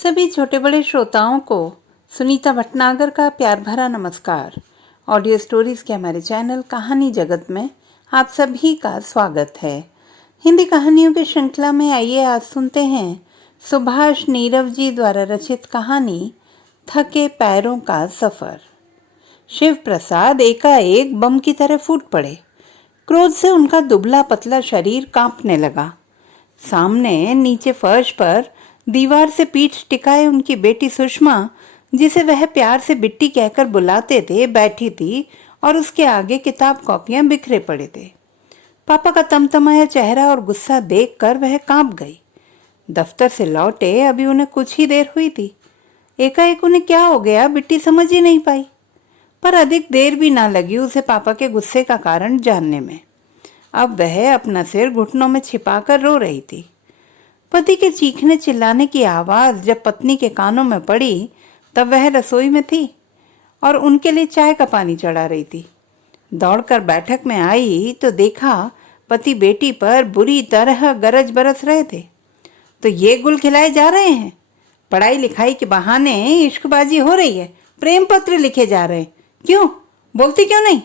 सभी छोटे बड़े श्रोताओं को सुनीता भटनागर का प्यार भरा नमस्कार। ऑडियो स्टोरीज के हमारे चैनल कहानी जगत में आप सभी का स्वागत है। हिंदी कहानियों की श्रृंखला में आइए आज सुनते हैं सुभाष नीरव जी द्वारा रचित कहानी थके पैरों का सफर। शिव प्रसाद एकाएक बम की तरह फूट पड़े। क्रोध से उनका दुबला पतला शरीर कांपने लगा। सामने नीचे फर्श पर दीवार से पीठ टिकाए उनकी बेटी सुषमा, जिसे वह प्यार से बिट्टी कहकर बुलाते थे, बैठी थी और उसके आगे किताब कॉपियां बिखरे पड़े थे। पापा का तमतमाया चेहरा और गुस्सा देखकर वह कांप गई। दफ्तर से लौटे अभी उन्हें कुछ ही देर हुई थी। एकाएक उन्हें क्या हो गया बिट्टी समझ ही नहीं पाई, पर अधिक देर भी ना लगी उसे पापा के गुस्से का कारण जानने में। अब वह अपना सिर घुटनों में छिपाकर रो रही थी। पति के चीखने चिल्लाने की आवाज जब पत्नी के कानों में पड़ी तब वह रसोई में थी और उनके लिए चाय का पानी चढ़ा रही थी। दौड़कर बैठक में आई तो देखा पति बेटी पर बुरी तरह गरज बरस रहे थे। तो ये गुल खिलाए जा रहे हैं, पढ़ाई लिखाई के बहाने इश्कबाजी हो रही है, प्रेम पत्र लिखे जा रहे हैं, क्यों बोलती क्यों नहीं?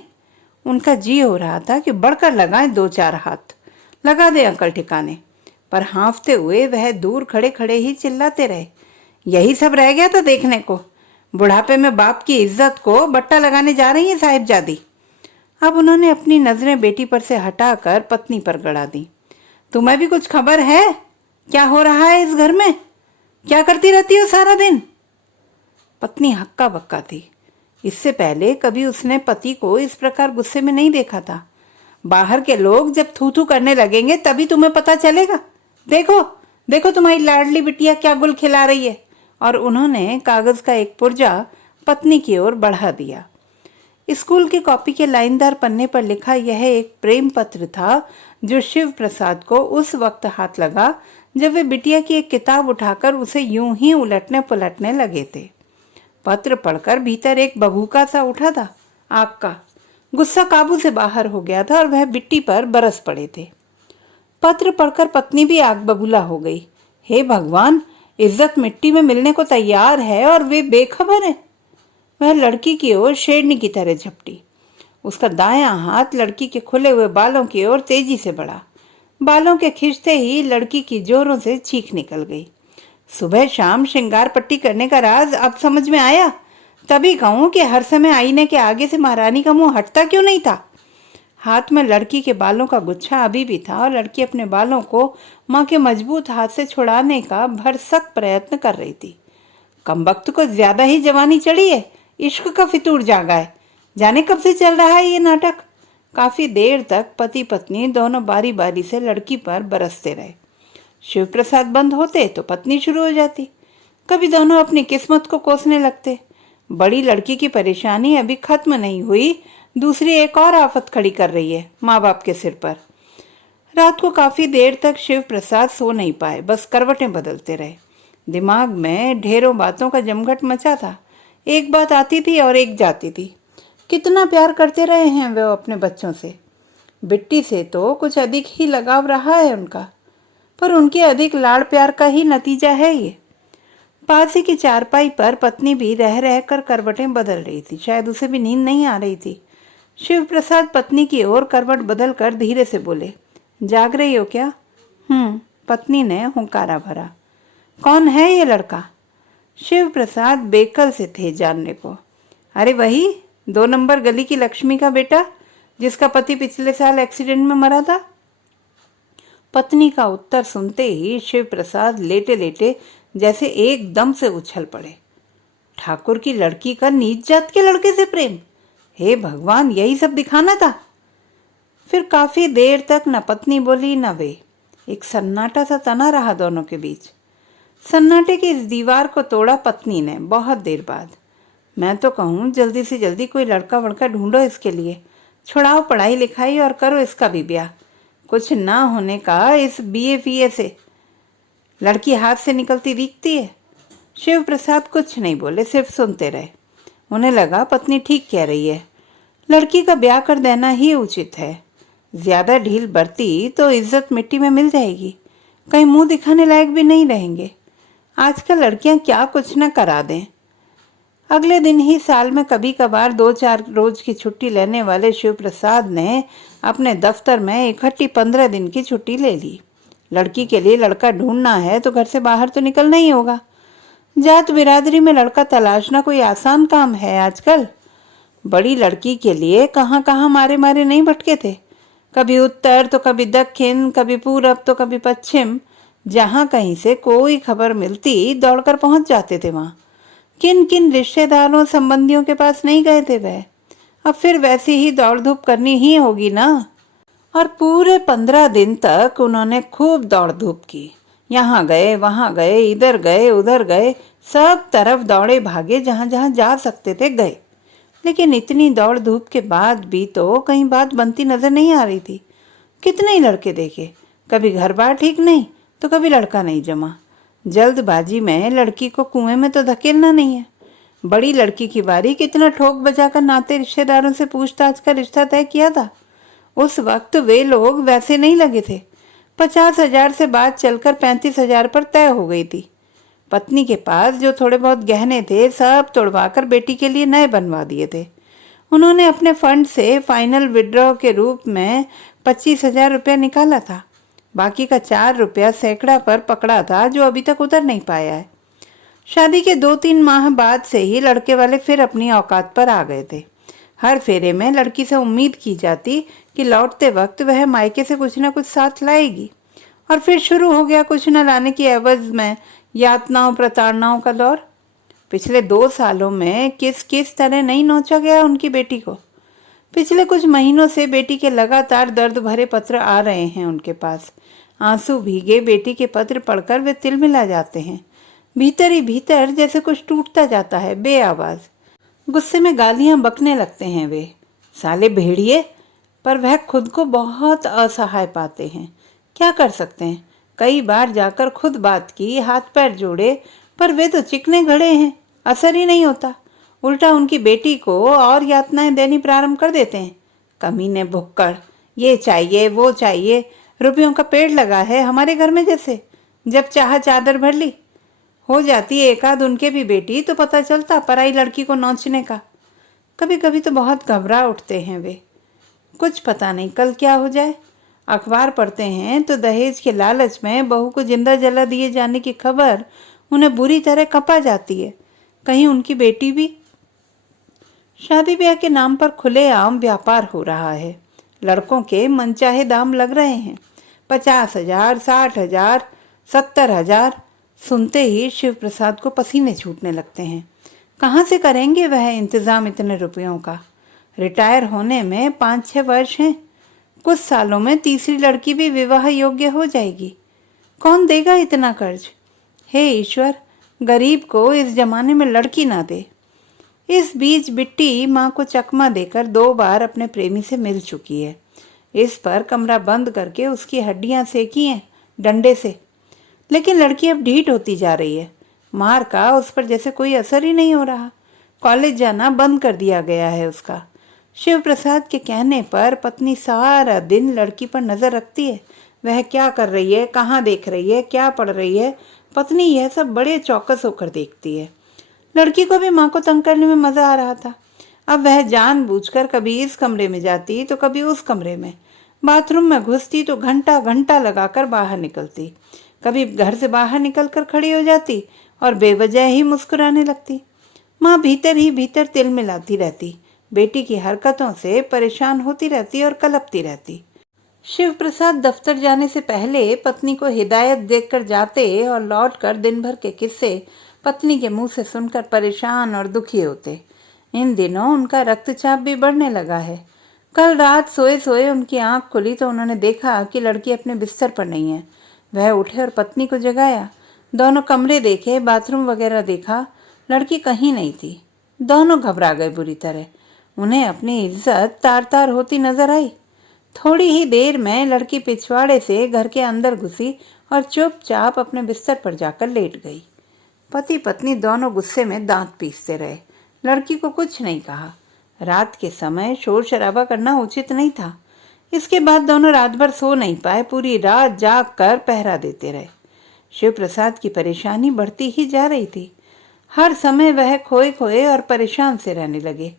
उनका जी हो रहा था कि बढ़कर लगाए दो चार हाथ, लगा दे अकल ठिकाने, पर हाँफते हुए वह दूर खड़े खड़े ही चिल्लाते रहे। यही सब रह गया था देखने को। बुढ़ापे में बाप की इज्जत को बट्टा लगाने जा रही है साहिबजादी। अब उन्होंने अपनी नजरें बेटी पर से हटाकर पत्नी पर गड़ा दी। तुम्हें भी कुछ खबर है क्या हो रहा है इस घर में? क्या करती रहती हो सारा दिन? पत्नी हक्का बक्का थी। इससे पहले कभी उसने पति को इस प्रकार गुस्से में नहीं देखा था। बाहर के लोग जब थू थू करने लगेंगे तभी तुम्हें पता चलेगा। देखो देखो तुम्हारी लाडली बिटिया क्या गुल खिला रही है। और उन्होंने कागज का एक पुर्जा पत्नी की ओर बढ़ा दिया। स्कूल की कॉपी के लाइनदार पन्ने पर लिखा यह एक प्रेम पत्र था जो शिव प्रसाद को उस वक्त हाथ लगा जब वे बिटिया की एक किताब उठाकर उसे यूं ही उलटने पुलटने लगे थे। पत्र पढ़कर भीतर एक बभूका सा उठा था। आग का गुस्सा काबू से बाहर हो गया था और वह बिट्टी पर बरस पड़े थे। पत्र पढ़कर पत्नी भी आग बबूला हो गई। हे भगवान, इज्जत मिट्टी में मिलने को तैयार है और वे बेखबर है। वह लड़की की ओर शेरनी की तरह झपटी। उसका दायां हाथ लड़की के खुले हुए बालों की ओर तेजी से बढ़ा। बालों के खींचते ही लड़की की जोरों से चीख निकल गई। सुबह शाम श्रृंगार पट्टी करने का राज अब समझ में आया। तभी कहूं कि हर समय आईने के आगे से महारानी का मुंह हटता क्यों नहीं था। हाथ में लड़की के बालों का गुच्छा अभी भी था और लड़की अपने बालों को माँ के मजबूत हाथ से छुड़ाने का भरसक प्रयत्न कर रही थी। कमबख्त को ज्यादा ही जवानी चढ़ी है, इश्क का फितूर जागा है। जाने कब से चल रहा है ये नाटक। काफी देर तक पति पत्नी दोनों बारी बारी से लड़की पर बरसते रहे। शिव प्रसाद बंद होते तो पत्नी शुरू हो जाती। कभी दोनों अपनी किस्मत को कोसने लगते। बड़ी लड़की की परेशानी अभी खत्म नहीं हुई, दूसरी एक और आफत खड़ी कर रही है माँ बाप के सिर पर। रात को काफी देर तक शिव प्रसाद सो नहीं पाए, बस करवटें बदलते रहे। दिमाग में ढेरों बातों का जमघट मचा था। एक बात आती थी और एक जाती थी। कितना प्यार करते रहे हैं वे अपने बच्चों से। बिट्टी से तो कुछ अधिक ही लगाव रहा है उनका, पर उनके अधिक लाड़ प्यार का ही नतीजा है ये। पास ही की चारपाई पर पत्नी भी रह रहकर करवटें बदल रही थी। शायद उसे भी नींद नहीं आ रही थी। शिव प्रसाद पत्नी की ओर करवट बदल कर धीरे से बोले, जाग रही हो क्या? पत्नी ने हुंकारा भरा। कौन है ये लड़का? शिव प्रसाद बेकल से थे जानने को। अरे वही 2 नंबर गली की लक्ष्मी का बेटा जिसका पति पिछले साल एक्सीडेंट में मरा था। पत्नी का उत्तर सुनते ही शिव प्रसाद लेटे लेटे जैसे एकदम से उछल पड़े। ठाकुर की लड़की का नीच जात के लड़के से प्रेम? हे भगवान, यही सब दिखाना था। फिर काफी देर तक न पत्नी बोली न वे। एक सन्नाटा सा तना रहा दोनों के बीच। सन्नाटे की इस दीवार को तोड़ा पत्नी ने बहुत देर बाद। मैं तो कहूँ जल्दी से जल्दी कोई लड़का वड़का ढूंढो इसके लिए, छुड़ाओ पढ़ाई लिखाई और करो इसका भी ब्याह। कुछ ना होने का इस बीए फीए से। लड़की हाथ से निकलती दिखती है। शिव प्रसाद कुछ नहीं बोले, सिर्फ सुनते रहे। उन्हें लगा पत्नी ठीक कह रही है, लड़की का ब्याह कर देना ही उचित है। ज्यादा ढील बरती तो इज्जत मिट्टी में मिल जाएगी, कहीं मुंह दिखाने लायक भी नहीं रहेंगे। आजकल लड़कियां क्या कुछ न करा दें। अगले दिन ही साल में कभी कभार 2-4 रोज की छुट्टी लेने वाले शिव प्रसाद ने अपने दफ्तर में इकट्ठी 15 दिन की छुट्टी ले ली। लड़की के लिए लड़का ढूंढना है तो घर से बाहर तो निकलना ही होगा। जात बिरादरी में लड़का तलाशना कोई आसान काम है आजकल। बड़ी लड़की के लिए कहाँ कहाँ मारे मारे नहीं भटके थे। कभी उत्तर तो कभी दक्षिण, कभी पूरब तो कभी पश्चिम। जहाँ कहीं से कोई खबर मिलती दौड़कर पहुंच जाते थे वहां। किन किन रिश्तेदारों संबंधियों के पास नहीं गए थे वह। अब फिर वैसी ही दौड़ धूप करनी ही होगी ना। और पूरे 15 दिन तक उन्होंने खूब दौड़ धूप की। यहाँ गए, वहां गए, इधर गए, उधर गए, सब तरफ दौड़े भागे, जहां जहां जा सकते थे गए। लेकिन इतनी दौड़ धूप के बाद भी तो कहीं बात बनती नजर नहीं आ रही थी। कितने ही लड़के देखे, कभी घर बार ठीक नहीं तो कभी लड़का नहीं जमा। जल्दबाजी में लड़की को कुएं में तो धकेलना नहीं है। बड़ी लड़की की बारी कितना ठोक बजाकर नाते रिश्तेदारों से पूछताछ का रिश्ता तय किया था। उस वक्त वे लोग वैसे नहीं लगे थे। 50,000 से बात चलकर 35,000 पर तय हो गई थी। पत्नी के पास जो थोड़े बहुत गहने थे सब तोड़वाकर बेटी के लिए नए बनवा दिए थे। उन्होंने अपने फंड से फाइनल विड्रॉ के रूप में 25,000 रुपया निकाला था। बाकी का 4 रुपया सैकड़ा पर पकड़ा था जो अभी तक उतर नहीं पाया है। शादी के 2-3 माह बाद से ही लड़के वाले फिर अपनी औकात पर आ गए थे। हर फेरे में लड़की से उम्मीद की जाती कि लौटते वक्त वह मायके से कुछ न कुछ साथ लाएगी। और फिर शुरू हो गया कुछ न लाने की एवज में यातनाओं प्रताड़नाओं का दौर। पिछले 2 सालों में किस किस तरह नहीं नोचा गया उनकी बेटी को। पिछले कुछ महीनों से बेटी के लगातार दर्द भरे पत्र आ रहे हैं उनके पास। आंसू भीगे बेटी के पत्र पढ़कर वे तिलमिला जाते हैं। भीतर ही भीतर जैसे कुछ टूटता जाता है बेआवाज। गुस्से में गालियां बकने लगते हैं वे, साले भेड़िए। पर वह खुद को बहुत असहाय पाते हैं। क्या कर सकते हैं। कई बार जाकर खुद बात की, हाथ पैर जोड़े, पर वे तो चिकने घड़े हैं, असर ही नहीं होता। उल्टा उनकी बेटी को और यातनाएं देनी प्रारंभ कर देते हैं। कमीने भुक्कड़, ये चाहिए वो चाहिए, रुपयों का पेड़ लगा है हमारे घर में जैसे। जब चाह चादर भर ली। हो जाती एकाध उनके भी बेटी तो पता चलता पराई लड़की को नोचने का। कभी कभी तो बहुत घबरा उठते हैं वे। कुछ पता नहीं कल क्या हो जाए। अखबार पढ़ते हैं तो दहेज के लालच में बहू को जिंदा जला दिए जाने की खबर उन्हें बुरी तरह कपा जाती है। कहीं उनकी बेटी भी। शादी ब्याह के नाम पर खुलेआम व्यापार हो रहा है। लड़कों के मनचाहे दाम लग रहे हैं। 50,000, 60,000, 70,000। सुनते ही शिव प्रसाद को पसीने छूटने लगते हैं। कहाँ से करेंगे वह इंतजाम इतने रुपयों का। रिटायर होने में 5-6 वर्ष हैं। कुछ सालों में तीसरी लड़की भी विवाह योग्य हो जाएगी। कौन देगा इतना कर्ज। हे ईश्वर, गरीब को इस जमाने में लड़की ना दे। इस बीच बिट्टी माँ को चकमा देकर 2 बार अपने प्रेमी से मिल चुकी है। इस पर कमरा बंद करके उसकी हड्डियां सेकी हैं डंडे से। लेकिन लड़की अब ढीठ होती जा रही है। मार का उस पर जैसे कोई असर ही नहीं हो रहा। कॉलेज जाना बंद कर दिया गया है उसका। शिव प्रसाद के कहने पर पत्नी सारा दिन लड़की पर नजर रखती है। वह क्या कर रही है, कहाँ देख रही है, क्या पढ़ रही है। पत्नी यह सब बड़े चौकस होकर देखती है। लड़की को भी माँ को तंग करने में मजा आ रहा था। अब वह जानबूझकर कभी इस कमरे में जाती तो कभी उस कमरे में। बाथरूम में घुसती तो घंटा घंटा लगाकर बाहर निकलती। कभी घर से बाहर निकलकर खड़ी हो जाती और बेवजह ही मुस्कुराने लगती। माँ भीतर ही भीतर तिलमिलाती रहती। बेटी की हरकतों से परेशान होती रहती और कलपती रहती। शिव प्रसाद दफ्तर जाने से पहले पत्नी को हिदायत देकर जाते और लौटकर दिन भर के किस्से पत्नी के मुंह से सुनकर परेशान और दुखी होते। इन दिनों उनका रक्तचाप भी बढ़ने लगा है। कल रात सोए सोए उनकी आंख खुली तो उन्होंने देखा कि लड़की अपने बिस्तर पर नहीं है। वह उठे और पत्नी को जगाया। दोनों कमरे देखे, बाथरूम वगैरह देखा, लड़की कहीं नहीं थी। दोनों घबरा गए बुरी तरह। उन्हें अपनी इज्जत तार तार होती नजर आई। थोड़ी ही देर में लड़की पिछवाड़े से घर के अंदर घुसी और चुपचाप अपने बिस्तर पर जाकर लेट गई। पति पत्नी दोनों गुस्से में दांत पीसते रहे। लड़की को कुछ नहीं कहा। रात के समय शोर शराबा करना उचित नहीं था। इसके बाद दोनों रात भर सो नहीं पाए। पूरी रात जाग कर पहरा देते रहे। शिव प्रसाद की परेशानी बढ़ती ही जा रही थी। हर समय वह खोए खोए और परेशान से रहने लगे।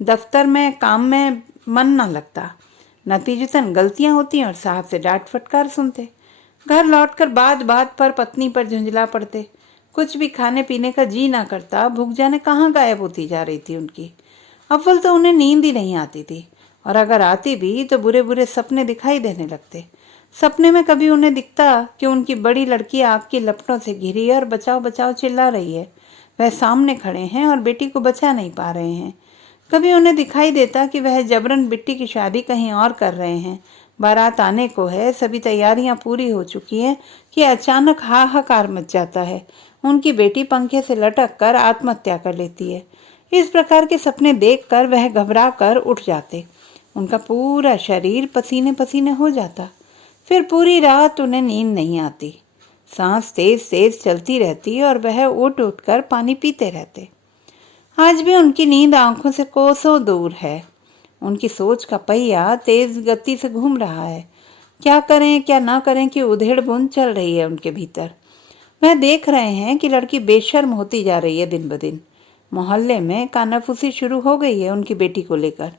दफ्तर में काम में मन न लगता, नतीजतन गलतियां होती और साहब से डांट फटकार सुनते। घर लौटकर बात बात पर पत्नी पर झुंझला पड़ते। कुछ भी खाने पीने का जी ना करता। भूख जाने कहाँ गायब होती जा रही थी उनकी। अव्वल तो उन्हें नींद ही नहीं आती थी, और अगर आती भी तो बुरे बुरे सपने दिखाई देने लगते। सपने में कभी उन्हें दिखता कि उनकी बड़ी लड़की आग की लपटों से घिरी है और बचाओ बचाओ चिल्ला रही है। वह सामने खड़े हैं और बेटी को बचा नहीं पा रहे हैं। कभी उन्हें दिखाई देता कि वह जबरन बिट्टी की शादी कहीं और कर रहे हैं। बारात आने को है, सभी तैयारियां पूरी हो चुकी हैं कि अचानक हाहाकार मच जाता है। उनकी बेटी पंखे से लटक कर आत्महत्या कर लेती है। इस प्रकार के सपने देखकर वह घबरा कर उठ जाते। उनका पूरा शरीर पसीने पसीने हो जाता। फिर पूरी रात उन्हें नींद नहीं आती। सांस तेज तेज चलती रहती और वह उठ उठ कर पानी पीते रहते। आज भी उनकी नींद आंखों से कोसों दूर है। उनकी सोच का पहिया तेज गति से घूम रहा है। क्या करें क्या ना करें कि उधेड़ बुन चल रही है उनके भीतर। वह देख रहे हैं कि लड़की बेशर्म होती जा रही है दिन ब दिन। मोहल्ले में कानाफूसी शुरू हो गई है उनकी बेटी को लेकर।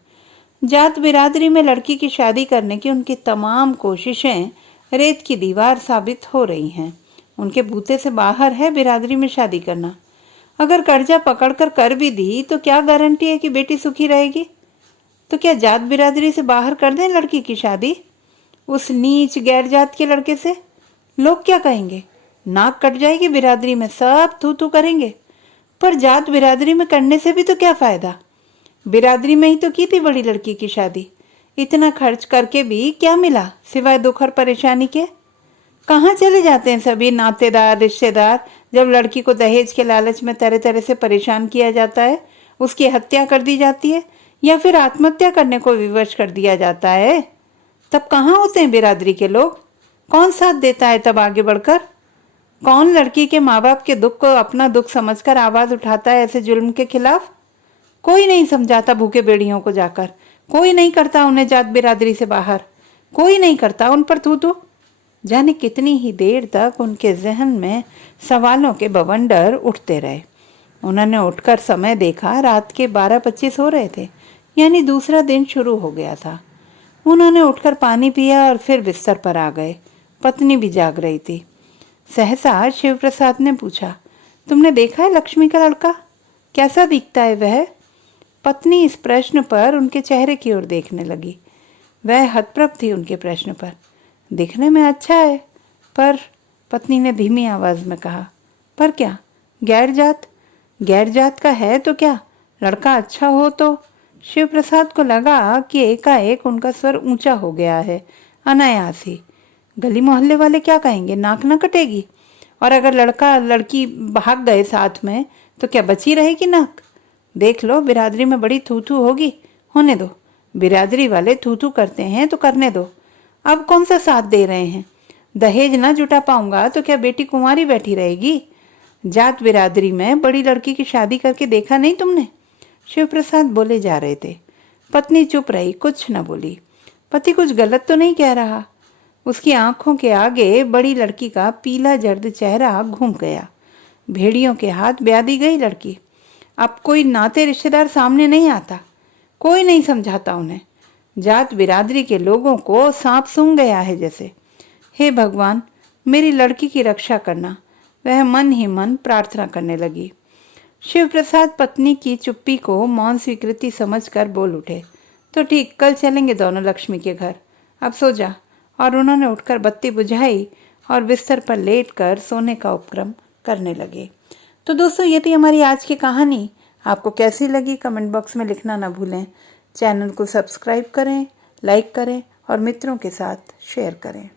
जात बिरादरी में लड़की की शादी करने की उनकी तमाम कोशिशें रेत की दीवार साबित हो रही हैं। उनके बूते से बाहर है बिरादरी में शादी करना। अगर कर्जा पकड़कर कर भी दी तो क्या गारंटी है कि बेटी सुखी रहेगी। तो क्या जात बिरादरी से बाहर कर दें लड़की की शादी उस नीच गैर जात के लड़के से? लोग क्या कहेंगे? नाक कट जाएगी बिरादरी में, सब थू थू करेंगे। पर जात बिरादरी में करने से भी तो क्या फायदा? बिरादरी में ही तो की थी बड़ी लड़की की शादी। इतना खर्च करके भी क्या मिला सिवाय दुख और परेशानी के? कहाँ चले जाते हैं सभी नातेदार रिश्तेदार जब लड़की को दहेज के लालच में तरह तरह से परेशान किया जाता है, उसकी हत्या कर दी जाती है या फिर आत्महत्या करने को विवश कर दिया जाता है। तब कहाँ होते हैं बिरादरी के लोग? कौन साथ देता है तब आगे बढ़कर? कौन लड़की के माँ बाप के दुख को अपना दुख समझकर आवाज उठाता है ऐसे जुल्म के खिलाफ? कोई नहीं समझाता भूखे बेड़ियों को जाकर। कोई नहीं करता उन्हें जात बिरादरी से बाहर। कोई नहीं करता उन पर थू। जाने कितनी ही देर तक उनके जहन में सवालों के बवंडर उठते रहे। उन्होंने उठकर समय देखा। रात के 12:25 हो रहे थे, यानी दूसरा दिन शुरू हो गया था। उन्होंने उठकर पानी पिया और फिर बिस्तर पर आ गए। पत्नी भी जाग रही थी। सहसा शिव प्रसाद ने पूछा, तुमने देखा है लक्ष्मी का लड़का? कैसा दिखता है वह? पत्नी इस प्रश्न पर उनके चेहरे की ओर देखने लगी। वह हतप्रभ थी उनके प्रश्न पर। दिखने में अच्छा है, पर पत्नी ने धीमी आवाज में कहा, पर क्या? गैर जात? गैर जात का है तो क्या, लड़का अच्छा हो तो? शिव प्रसाद को लगा कि एकाएक उनका स्वर ऊंचा हो गया है, अनायास ही। गली मोहल्ले वाले क्या कहेंगे? नाक न कटेगी? और अगर लड़का लड़की भाग गए साथ में तो क्या बची रहेगी नाक? देख लो, बिरादरी में बड़ी थू थू होगी। होने दो, बिरादरी वाले थू थू करते हैं तो करने दो। अब कौन सा साथ दे रहे हैं? दहेज ना जुटा पाऊंगा तो क्या बेटी कुंवारी बैठी रहेगी? जात बिरादरी में बड़ी लड़की की शादी करके देखा नहीं तुमने? शिव प्रसाद बोले जा रहे थे। पत्नी चुप रही, कुछ न बोली। पति कुछ गलत तो नहीं कह रहा। उसकी आंखों के आगे बड़ी लड़की का पीला जर्द चेहरा घूम गया। भेड़ियों के हाथ ब्याह दी गई लड़की। अब कोई नाते रिश्तेदार सामने नहीं आता। कोई नहीं समझाता उन्हें। जात बिरादरी के लोगों को सांप सूंघ गया है जैसे। हे भगवान, मेरी लड़की की रक्षा करना, वह मन ही मन प्रार्थना करने लगी। शिव प्रसाद पत्नी की चुप्पी को मौन स्वीकृति समझकर बोल उठे, तो ठीक, कल चलेंगे दोनों लक्ष्मी के घर। अब सो जा। और उन्होंने उठकर बत्ती बुझाई और बिस्तर पर लेटकर सोने का उपक्रम करने लगे। तो दोस्तों, ये थी हमारी आज की कहानी। आपको कैसी लगी कमेंट बॉक्स में लिखना ना भूलें। चैनल को सब्सक्राइब करें, लाइक करें और मित्रों के साथ शेयर करें।